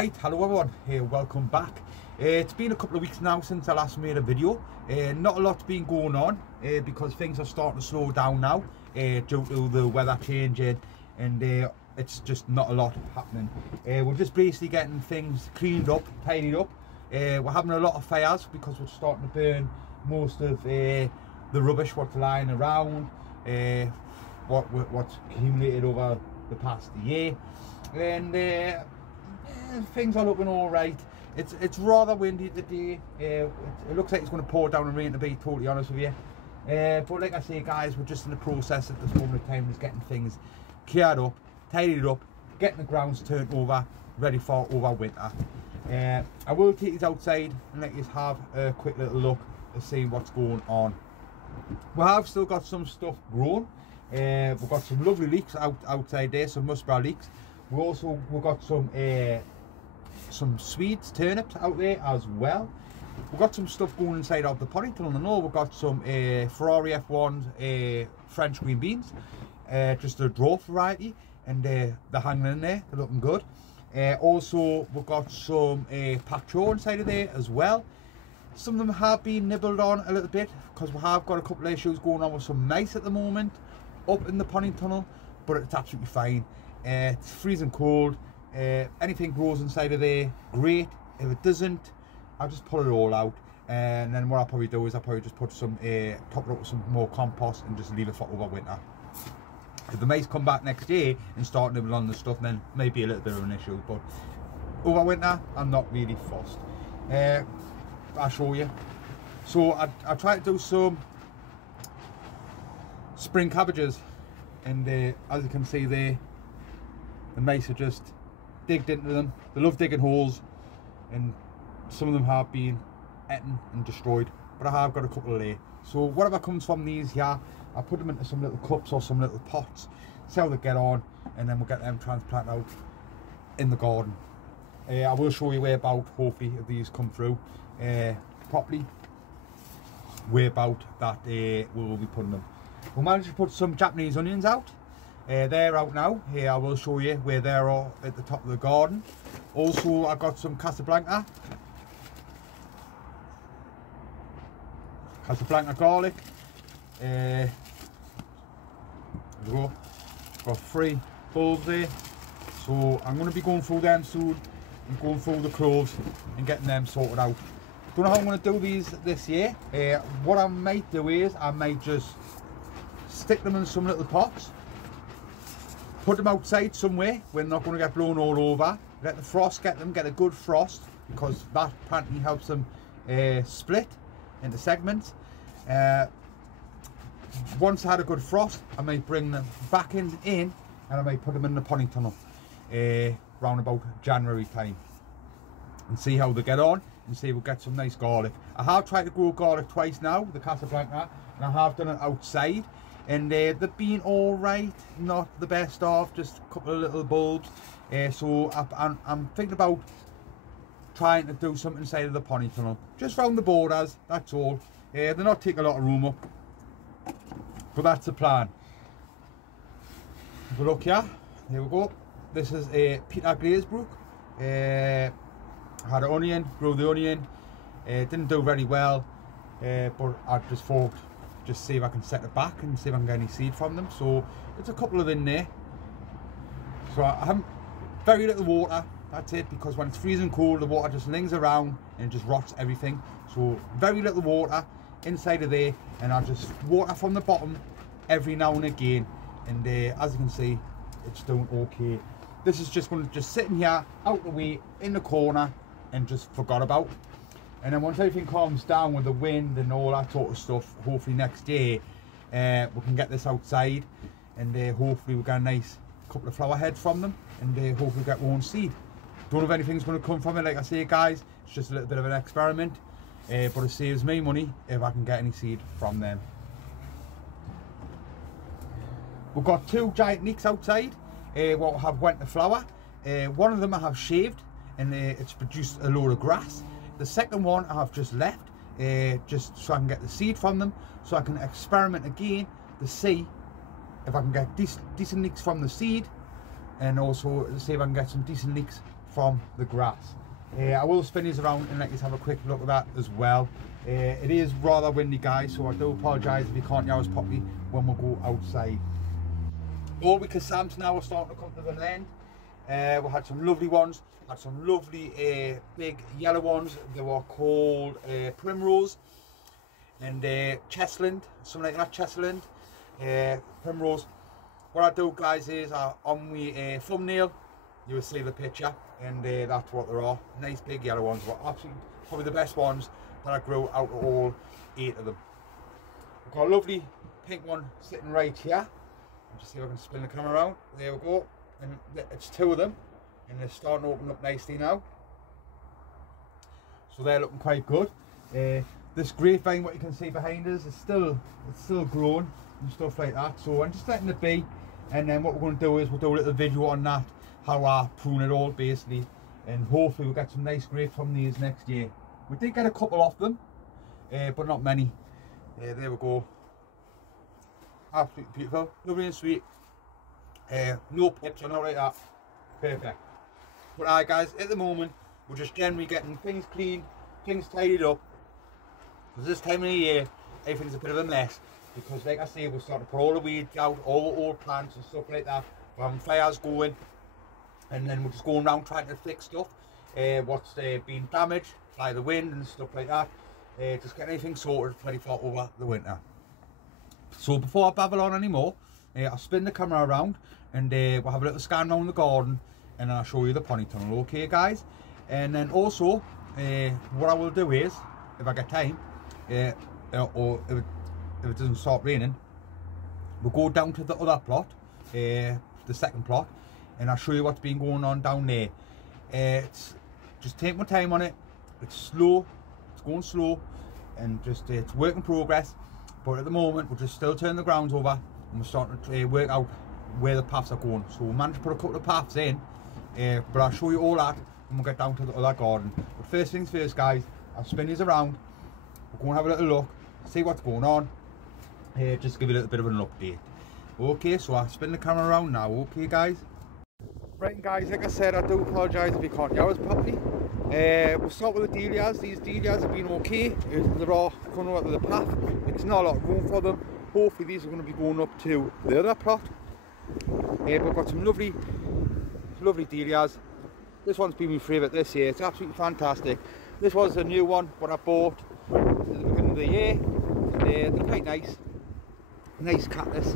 Right, hello everyone, welcome back. It's been a couple of weeks now since I last made a video. Not a lot's been going on because things are starting to slow down now due to the weather changing, and it's just not a lot happening. We're just basically getting things cleaned up, tidied up. We're having a lot of fires because we're starting to burn most of the rubbish what's lying around, what's accumulated over the past year, and things are looking all right. It's rather windy today. It looks like it's going to pour down and rain, to be totally honest with you. But like I say, guys, we're just in the process at this moment of time is getting things cleared up, tidied up, getting the grounds turned over, ready for over winter. I will take you outside and let you have a quick little look to see what's going on. We have still got some stuff grown. We've got some lovely leeks outside there, some muskrat leeks. We've got some Swedes, turnips out there as well. We've got some stuff going inside of the potting tunnel. I know we've got some Ferrari F1s, French green beans, just a dwarf variety, and they're hanging in there, they're looking good. Also, we've got some pak choi inside of there as well. Some of them have been nibbled on a little bit because we have got a couple of issues going on with some mice at the moment up in the potting tunnel, but it's absolutely fine. It's freezing cold. Anything grows inside of there, great. If it doesn't, I'll just pull it all out, and then what I'll probably do is I'll probably just put some top it up with some more compost and just leave it for over winter. If the mice come back next year and start nibbling on the stuff, then maybe a little bit of an issue, but over winter I'm not really fussed. I'll show you. So I tried to do some spring cabbages, and as you can see there, the mice are just digged into them. They love digging holes, and some of them have been eaten and destroyed, but I have got a couple of there. So whatever comes from these here, I'll put them into some little cups or some little pots, see how they get on, and then we'll get them transplanted out in the garden. I will show you where about, hopefully, if these come through properly, where about that we will be putting them. We'll manage to put some Japanese onions out. They're out now. Here I will show you where they're all at the top of the garden. Also, I got some Casablanca garlic. There we go. Got 3 bulbs there. So I'm going to be going through them soon and going through the cloves and getting them sorted out. Don't know how I'm going to do these this year. What I might do is I might just stick them in some little pots, put them outside somewhere where they're not going to get blown all over, let the frost get a good frost, because that apparently helps them split into segments. Once I had a good frost, I might bring them back in and I might put them in the potting tunnel round about January time and see how they get on, and see if we'll get some nice garlic. I have tried to grow garlic twice now, the Casablanca, and I have done it outside, and they've been all right, not the best of, just a couple of little bulbs. So I'm thinking about trying to do something inside of the potting tunnel, just round the borders, that's all. They're not taking a lot of room up, but that's the plan. Have a look here, here we go. This is a Peter Glazebrook. I had an onion, grew the onion, didn't do very well, but I just thought, just see if I can set it back and see if I can get any seed from them. So it's a couple of in there. So I haven't, very little water, that's it, because when it's freezing cold the water just lingers around and it just rots everything. So very little water inside of there, and I just water from the bottom every now and again, and as you can see, it's doing okay. This is just going to just sitting here out the way in the corner and just forgot about. And then once everything calms down with the wind and all that sort of stuff, hopefully next year we can get this outside, and hopefully we'll get a nice couple of flower heads from them, and hopefully we'll get one seed. Don't know if anything's going to come from it, like I say, guys, it's just a little bit of an experiment, but it saves me money if I can get any seed from them. We've got 2 giant leeks outside, what have went to flower. One of them I have shaved, and it's produced a load of grass. The second one I have just left, just so I can get the seed from them, so I can experiment again to see if I can get decent leeks from the seed, and also see if I can get some decent leeks from the grass. I will spin these around and let you have a quick look at that as well. It is rather windy, guys, so I do apologise if you can't hear us properly when we go outside. All week of Sam's now are starting to come to the end. We had some lovely ones, had some lovely big yellow ones. They were called Primrose and Chestland, something like that, Chestland, Primrose. What I do, guys, is on the thumbnail you will see the picture, and that's what there are. Nice big yellow ones, were absolutely probably the best ones that I grew out of all 8 of them. I've got a lovely pink one sitting right here. Just see if I can spin the camera around. There we go. And it's 2 of them, and they're starting to open up nicely now. So they're looking quite good. This grapevine, what you can see behind us, is still growing and stuff like that. So I'm just letting it be, and then what we're going to do is we'll do a little video on that, how I prune it all basically, and hopefully we'll get some nice grapes from these next year. We did get a couple of them, but not many. There we go. Absolutely beautiful, lovely and sweet. No pips or nothing like that. Perfect. But alright, guys, at the moment we're just generally getting things clean, things tidied up, because this time of the year everything's a bit of a mess, because like I say, we're starting to put all the weeds out, all the old plants and stuff like that. We're having fires going, and then we're just going around trying to fix stuff what's been damaged by the wind and stuff like that. Just get anything sorted ready for over the winter. So before I babble on anymore, I'll spin the camera around and we'll have a little scan around the garden, and then I'll show you the pony tunnel, okay guys? And then also what I will do is, if I get time, or if it doesn't start raining, we'll go down to the other plot, the second plot, and I'll show you what's been going on down there. It's just take my time on it. It's slow, it's going slow, and just it's work in progress. But at the moment we're just still turning the grounds over, and we're starting to work out where the paths are going. So we managed to put a couple of paths in, but I'll show you all that when we get down to the other garden. But first things first, guys, I'll spin these around, we'll go and have a little look, see what's going on, just give you a little bit of an update. Okay, so I'll spin the camera around now, okay guys? Right guys, like I said, I do apologise if you can't hear us properly. We'll start with the dahlias. These dahlias have been okay. They're all coming up to the path. It's not a lot of room for them. Hopefully these are going to be going up to the other plot. But we've got some lovely dahlias. This one's been my favourite this year. It's absolutely fantastic. This was a new one, what I bought at the beginning of the year. They're quite nice. Nice cactus.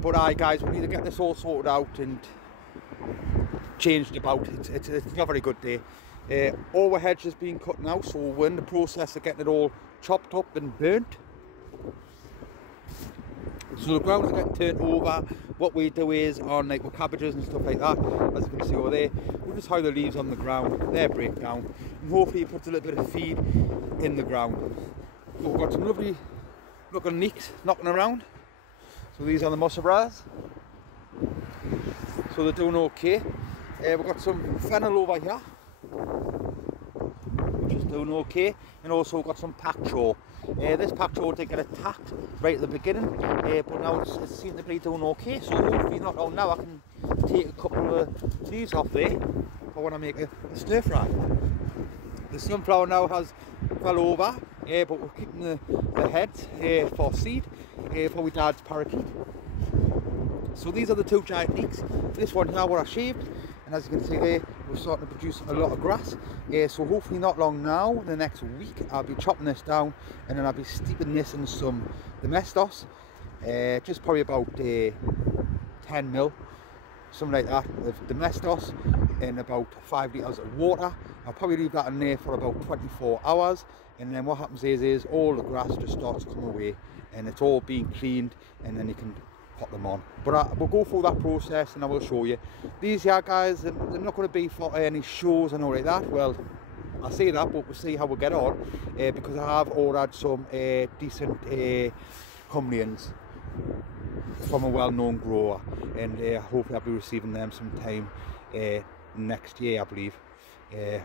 But aye guys, we need to get this all sorted out and changed about. It's not a very good day. All the hedge has been cut now, so we're in the process of getting it all chopped up and burnt. So the grounds are getting turned over. What we do is on like with cabbages and stuff like that, as you can see over there, we'll just hide the leaves on the ground, they break down, and hopefully it puts a little bit of feed in the ground. So we've got some lovely looking leeks knocking around. So these are the Musabras. So they're doing okay. We've got some fennel over here, which is doing okay, and also we've got some packchaw. This packchaw did get attacked right at the beginning, but now it seems to be doing okay. So hopefully not long now I can take a couple of leaves off there for when I make a stir fry. The sunflower now has fell over, but we're keeping the heads for seed for my dad's parakeet. So these are the 2 giant leeks. This one here what I shaved, and as you can see there, we're starting to produce a lot of grass. So hopefully not long now, the next week, I'll be chopping this down, and then I'll be steeping this in some domestos, just probably about 10 mil, something like that, of domestos, in about 5 litres of water. I'll probably leave that in there for about 24 hours, and then what happens is all the grass just starts to come away, and it's all being cleaned, and then you can put them on. But we'll go through that process and I will show you. These here guys, they're not going to be for any shows and all like that. Well, I say that, but we'll see how we get on, because I have ordered some decent Cumbrians from a well-known grower, and hopefully I'll be receiving them sometime next year, I believe.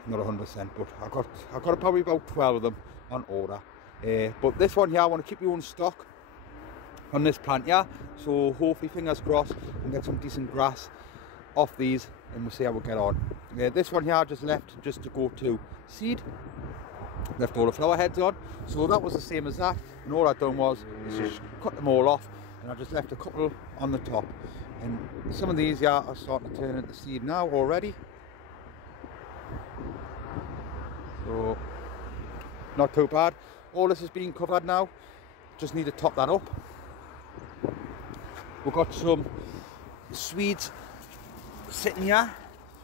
Not 100%, but I've got probably about 12 of them on order. But this one here, I want to keep you on stock on this plant here, so hopefully fingers crossed and get some decent grass off these, and we'll see how we get on. This one here I just left just to go to seed. Left all the flower heads on, so that was the same as that, and all I'd done was just cut them all off, and I just left a couple on the top. And some of these here are starting to turn into seed now already, so not too bad. All this is being covered now, just need to top that up. We've got some Swedes sitting here,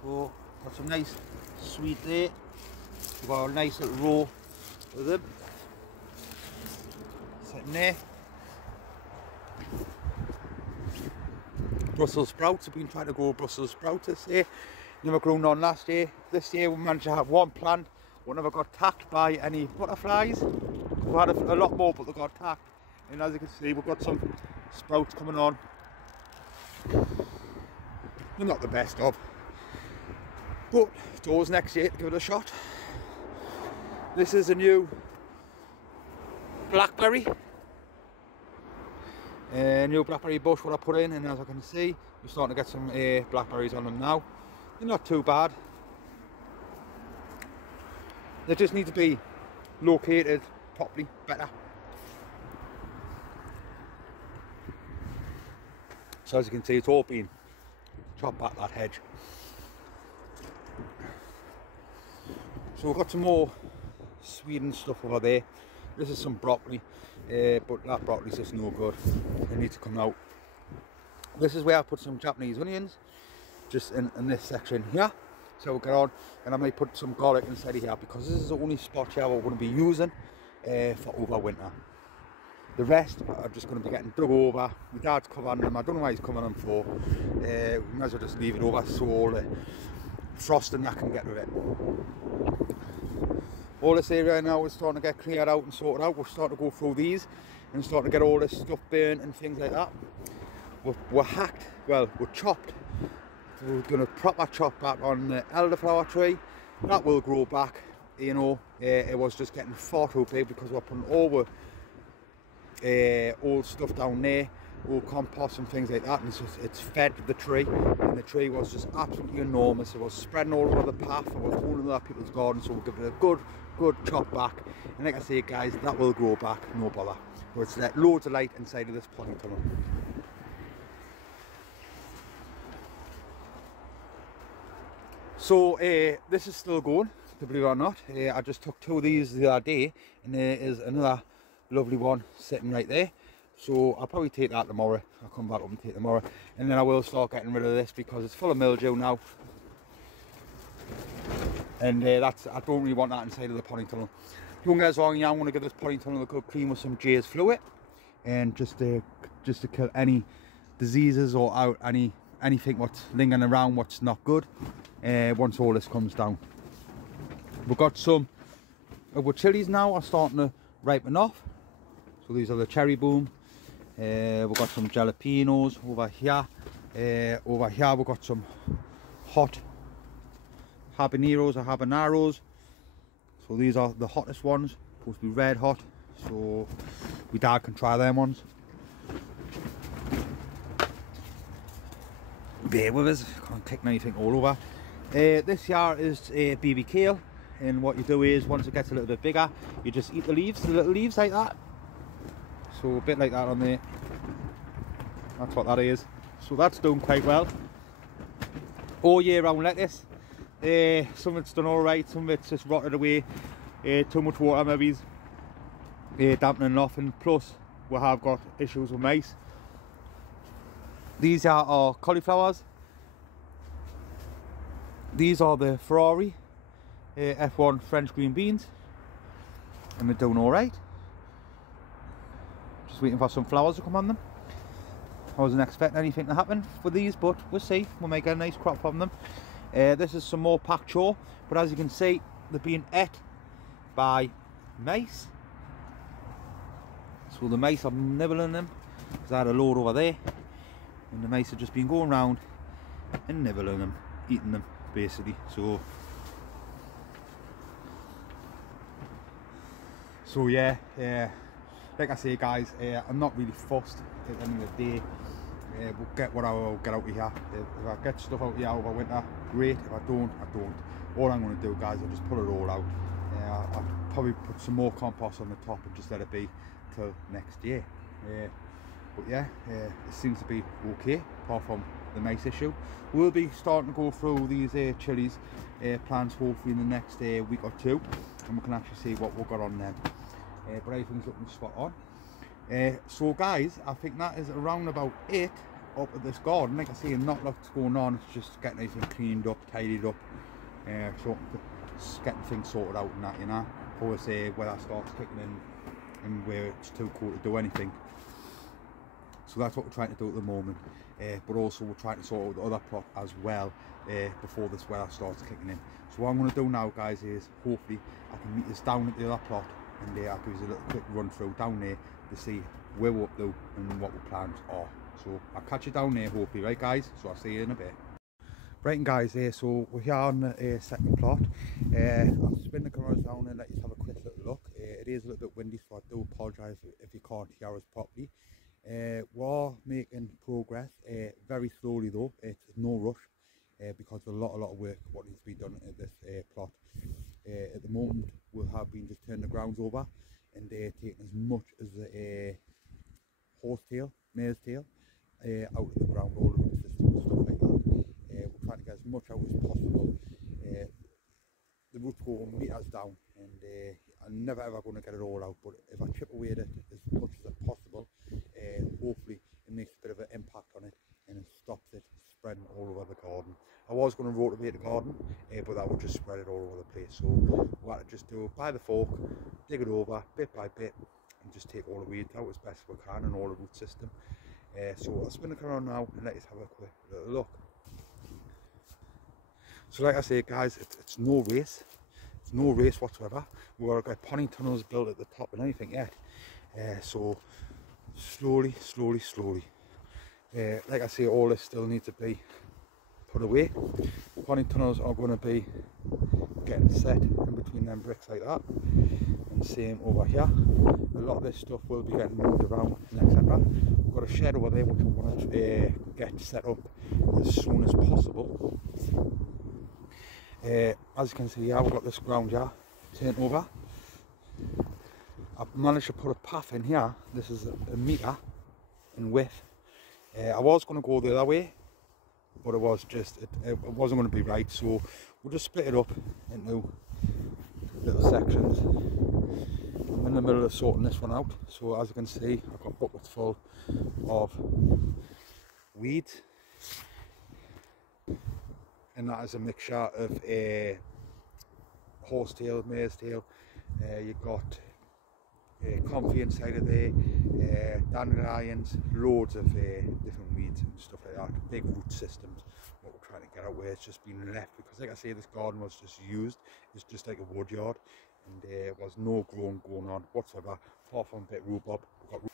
so got some nice Swedes there. We've got a nice little row of them sitting there. Brussels sprouts, I've been trying to grow Brussels sprouts this year. Never grown on last year. This year we managed to have one plant. One never got attacked by any butterflies. We had a lot more, but they got attacked. And as you can see, we've got some sprouts coming on. They're not the best of, but it's always next year to give it a shot. This is a new blackberry. New blackberry bush what I put in, and as I can see, we're starting to get some blackberries on them now. They're not too bad. They just need to be located properly better. So as you can see, it's all been chopped back, that hedge. So we've got some more Sweden stuff over there. This is some broccoli, but that broccoli's just no good. It needs to come out. This is where I put some Japanese onions, just in this section here. So we'll get on, and I might put some garlic inside of here, because this is the only spot here we're going to be using for over winter. The rest are just going to be getting dug over. My dad's covering them. I don't know why he's covering them for. We might as well just leave it over so all the frost and that can get rid of it. All this area now is starting to get cleared out and sorted out. We're starting to go through these and starting to get all this stuff burnt and things like that. We're hacked, well, we're chopped. We're going to proper chop back on the elderflower tree. That will grow back, you know. It was just getting far too big because we're putting over old stuff down there, old compost and things like that, and it's fed the tree, and the tree was just absolutely enormous. It was spreading all over the path. It was going into other people's gardens, so we'll give it a good chop back, and like I say guys, that will grow back, no bother. But it's loads of light inside of this potting tunnel. So this is still going, to believe it or not. I just took 2 of these the other day, and there is another lovely one sitting right there. So I'll probably take that tomorrow. I'll come back up and take it tomorrow, and then I will start getting rid of this because it's full of mildew now, and I don't really want that inside of the potting tunnel. Don't get us wrong, yeah, I'm going to give this potting tunnel a good clean with some Jay's Fluid, and just to kill any diseases or out anything what's lingering around what's not good. Once all this comes down, we've got some of our chilies now are starting to ripen off. So these are the cherry boom. We've got some jalapenos over here. Over here we've got some hot habaneros or habaneros. So these are the hottest ones, supposed to be red hot. So my dad can try them ones. Bear with us, can't click anything all over. This here is BB kale, and what you do is once it gets a little bit bigger, you just eat the leaves, the little leaves like that. So a bit like that on there. That's what that is. So that's done quite well. All year round lettuce. Some of it's done alright, some of it's just rotted away. Too much water maybe dampening off, and plus we have got issues with mice. These are our cauliflowers. These are the Ferrari F1 French green beans, and they're doing alright. Just waiting for some flowers to come on them. I wasn't expecting anything to happen with these, but we'll see. We'll make a nice crop from them. This is some more pak chor, but as you can see, they're being ate by mice. So the mice are nibbling them, because I had a load over there, and the mice have just been going around and nibbling them, eating them basically. So yeah, like I say guys, I'm not really fussed at the end of the day. We'll get what I will get out of here. If I get stuff out of here over winter, great. If I don't, I don't. All I'm going to do, guys, I'll just pull it all out. I'll probably put some more compost on the top and just let it be till next year. But yeah, it seems to be okay, apart from the mice issue. We'll be starting to go through these chilies plants hopefully in the next week or two, and we can actually see what we've got on them. But everything's looking spot on. So guys, I think that is around about it up at this garden. Like I say, not lots going on. It's just getting everything cleaned up, tidied up, so getting things sorted out and that, you know, before say weather starts kicking in and where it's too cold to do anything. So that's what we're trying to do at the moment, but also we're trying to sort out the other plot as well before this weather starts kicking in. So what I'm going to do now, guys, is hopefully I can meet us down at the other plot, and I'll give you a little quick run through down there to see where we're up to and what our plans are. So I'll catch you down there hopefully, right guys? So I'll see you in a bit. Right, and guys, so we're here on the second plot. I'll spin the cameras down and let you have a quick little look. It is a little bit windy, so I do apologise if you can't hear us properly. We're making progress, very slowly though. It's no rush, because there's a lot of work what needs to be done at this plot. At the moment we have been just turning the grounds over and taking as much as the horsetail, mare's tail, out of the ground, all the root system and stuff like that. We're trying to get as much out as possible. The roots go meters down, and I'm never ever going to get it all out, but if I chip away at it as much as possible, hopefully it makes a bit of an impact on it and it stops it spreading all over the garden. I was going to rotate the garden, but that would just spread it all over the place, so we'll have to just do it by the fork, dig it over bit by bit and just take all the weeds out as best we can and all the root system. So I'll spin it around now and let you have a quick little look. So like I say, guys, it's no race. It's no race whatsoever. We've got to get pony tunnels built at the top and anything yet. So slowly. Like I say, all this still needs to be put away. Pony tunnels are going to be getting set in between them bricks like that. And same over here. A lot of this stuff will be getting moved around and etc. We've got a shed over there which we want to get set up as soon as possible. As you can see here, we've got this ground here turned over. I've managed to put a path in here. This is a metre in width. I was going to go the other way, but it wasn't going to be right, so we'll just split it up into little sections. I'm in the middle of sorting this one out, so as you can see, I've got buckets full of weeds. And that is a mixture of horsetail, mare's tail. You've got comfrey inside of there, dandelions, loads of different weeds and stuff like that. Big root systems. What we're trying to get out where it's just been left, because like I say, this garden was just used. It's just like a wood yard, and there was no growing going on whatsoever, apart from a bit of rhubarb. We've got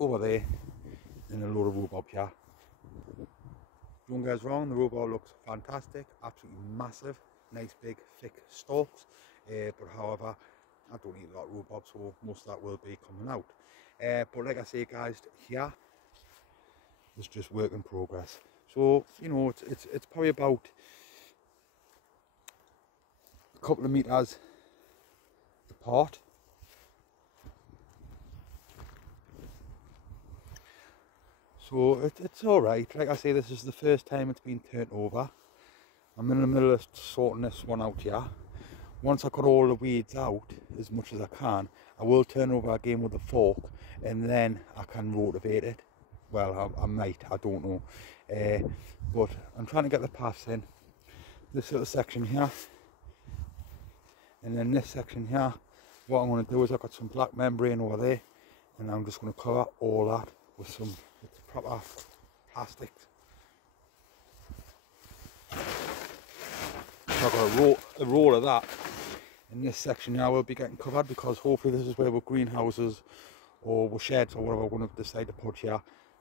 over there, and a load of rhubarb here. Don't get us wrong, the rhubarb looks fantastic, absolutely massive, nice big thick stalks, but however, I don't eat a lot of rhubarb, so most of that will be coming out. But like I say, guys, here it's just work in progress. So you know, it's probably about a couple of meters apart. So it's alright. Like I say, this is the first time it's been turned over. I'm in the middle of sorting this one out here. Once I've got all the weeds out as much as I can, I will turn over again with a fork, and then I can rotivate it. Well, I might, I don't know. But I'm trying to get the paths in. This little section here, and then this section here. What I'm going to do is I've got some black membrane over there, and I'm just going to cover all that with some proper plastic. I've got a roll of that in this section now. Will be getting covered, because hopefully this is where our greenhouses or our sheds or whatever we're going to decide to put here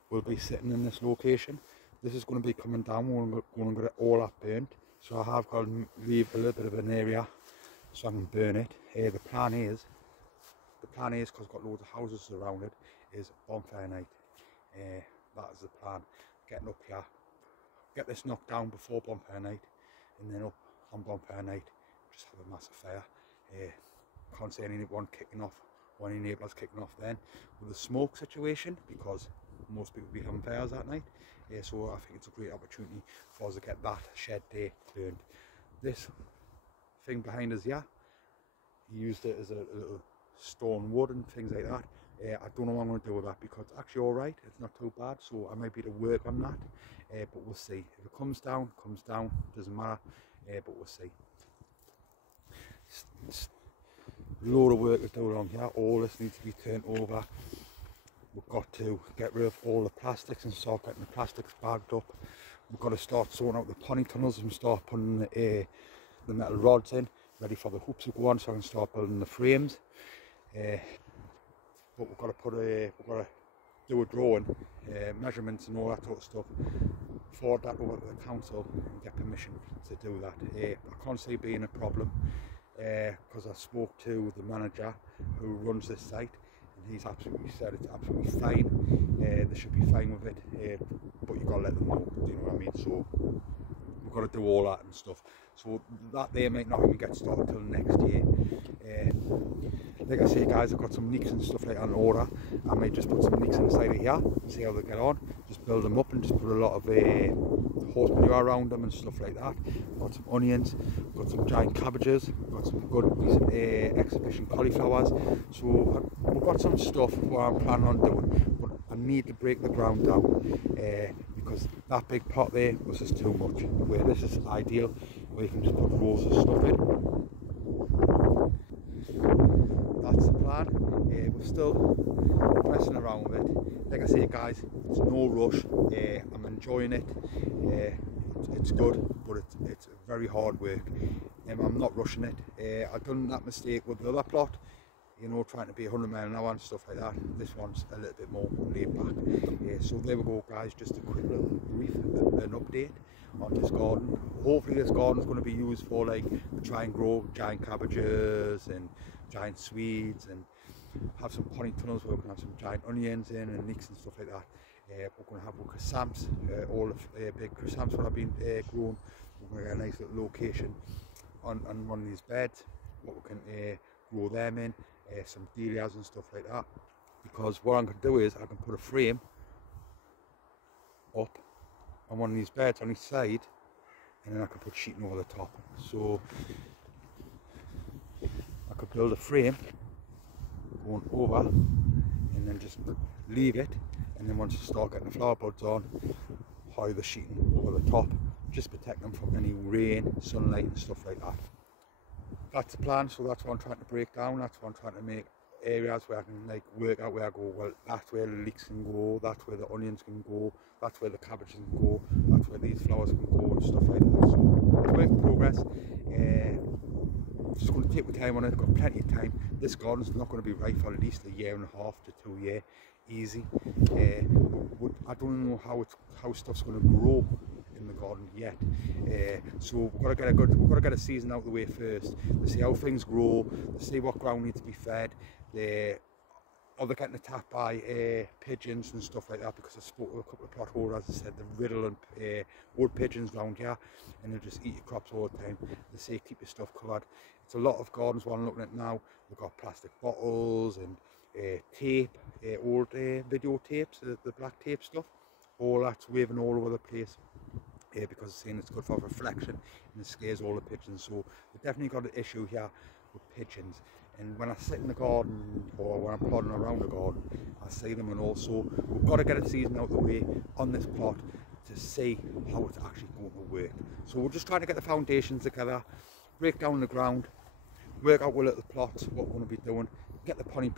will be sitting in this location. This is going to be coming down. We're going to get all that burnt, so I have got to leave a little bit of an area so I can burn it. The plan is, because I've got loads of houses around it, is bonfire night. That is the plan. Getting up here, get this knocked down before bonfire night, and then up on bonfire night, just have a massive fire. Can't see anyone kicking off or any neighbours kicking off then with the smoke situation, because most people will be having fires that night. So I think it's a great opportunity for us to get that shed day burned. This thing behind us here, he used it as a little stone wood and things like that. I don't know what I'm going to do with that, because it's actually alright, it's not too bad, so I might be able to work on that, but we'll see. If it comes down, doesn't matter, but we'll see. It's a load of work to do along here. All this needs to be turned over. We've got to get rid of all the plastics and start getting the plastics bagged up. We've got to start sorting out the pony tunnels and start putting the metal rods in, ready for the hoops to go on, so I can start building the frames. But we've got to do a drawing, measurements and all that sort of stuff, forward that over to the council and get permission to do that. I can't see it being a problem, because I spoke to the manager who runs this site, and he's absolutely said it's absolutely fine. They should be fine with it, but you've got to let them know, do you know what I mean? So we've got to do all that and stuff. So that they might not even get started till next year. Like I say, guys, I've got some nicks and stuff like that in order. I might just put some nicks inside of here and see how they get on. Just build them up and just put a lot of horse manure around them and stuff like that. I've got some onions, I've got some giant cabbages, I've got some good decent exhibition cauliflowers. So we've got some stuff what I'm planning on doing, but I need to break the ground down, because that big pot there was just too much. Where this is ideal, where you can just put rows of stuff in. That's the plan. We're still messing around with it. Like I say, guys, it's no rush. I'm enjoying it. It's good, but it's very hard work. I'm not rushing it. I've done that mistake with the other plot, you know, trying to be 100 miles an hour and stuff like that. This one's a little bit more laid back. So there we go, guys, just a quick little brief, an update on this garden. Hopefully this garden is going to be used for, like, try and grow giant cabbages and giant Swedes, and have some pony tunnels where we can have some giant onions in and nicks and stuff like that. We're going to have chrysanthemums, all the big chrysanthemums that have been grown. We're going to get a nice little location on one of these beds, what we can grow them in, some dahlias and stuff like that. Because what I'm going to do is I can put a frame up on one of these beds on each side, and then I can put sheeting over the top. So I could build a frame going over and then just leave it, and then once you start getting the flower buds on, hide the sheeting over the top, just protect them from any rain, sunlight and stuff like that. That's the plan. So that's what I'm trying to break down. That's what I'm trying to make areas where I can, like, work out where I go, well, that's where the leeks can go, that's where the onions can go, that's where the cabbages can go, that's where these flowers can go and stuff like that. So it's work in progress. Just going to take my time on it. I've got plenty of time. This garden's not going to be right for at least 1.5 years to 2 years, easy. But I don't know how stuff's going to grow in the garden yet. So we've got to get a season out of the way first to see how things grow, to see what ground needs to be fed. Are they getting attacked by pigeons and stuff like that? Because I spoke to a couple of plot holders, as I said, the riddle and wood pigeons round here, and they just eat your crops all the time. They say keep your stuff covered. It's a lot of gardens what I'm looking at now. We've got plastic bottles and tape, old video tapes, the black tape stuff. All that's waving all over the place. Because it's saying it's good for reflection and it scares all the pigeons. So we've definitely got an issue here with pigeons. And when I sit in the garden or when I'm plodding around the garden, I see them. And also we've got to get a season out of the way on this plot to see how it's actually going to work. So we're just trying to get the foundations together, break down the ground, work out with little plots what we're going to be doing, get the pony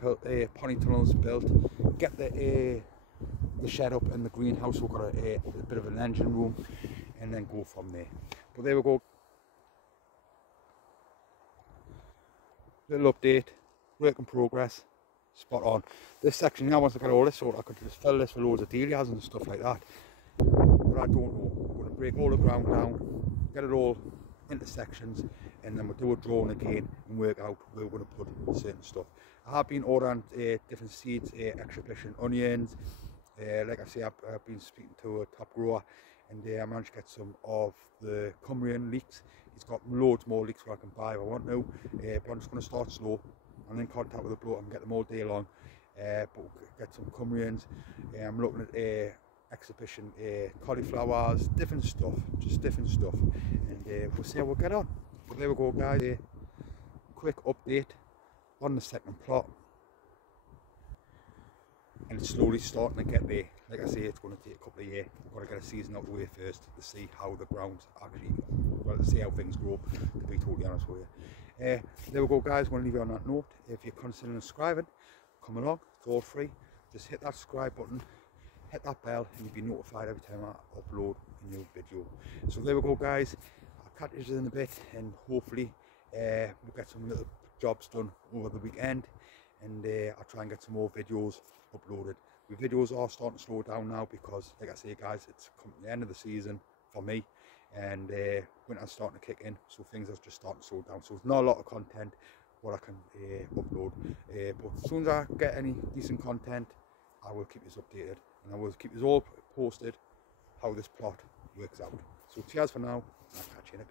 tunnels built, get the shed up in the greenhouse. We've got a bit of an engine room, and then go from there. But there we go. Little update, work in progress, spot on. This section now, once I get all this sorted, I could just fill this with loads of dahlias and stuff like that. But I don't know. We're going to break all the ground down, get it all into sections, and then we'll do a drawing again and work out where we're going to put certain stuff. I have been ordering different seeds, exhibition onions. Like I say, I've been speaking to a top grower, and I managed to get some of the Cumbrian leeks. He's got loads more leeks where I can buy if I want to, but I'm just going to start slow. I'm in contact with the bloke and get them all day long, but get some Cumbrians. I'm looking at exhibition cauliflowers, different stuff, just different stuff, and we'll see how we'll get on. But there we go, guys. Quick update on the second plot, and it's slowly starting to get there. Like I say, it's going to take a couple of years. I've got to get a season out of the way first to see how the ground's actually, well, to see how things grow, to be totally honest with you. There we go, guys. I'm going to leave you on that note. If you're considering subscribing, come along, it's all free. Just hit that subscribe button, hit that bell, and you'll be notified every time I upload a new video. So there we go, guys. I'll catch you in a bit, and hopefully we'll get some little jobs done over the weekend, and I'll try and get some more videos uploaded. The videos are starting to slow down now because, like I say, guys, it's come to the end of the season for me, and winter's starting to kick in, so things are just starting to slow down. So there's not a lot of content what I can upload, but as soon as I get any decent content, I will keep you updated, and I will keep you all posted how this plot works out. So cheers for now, and I'll catch you in a bit.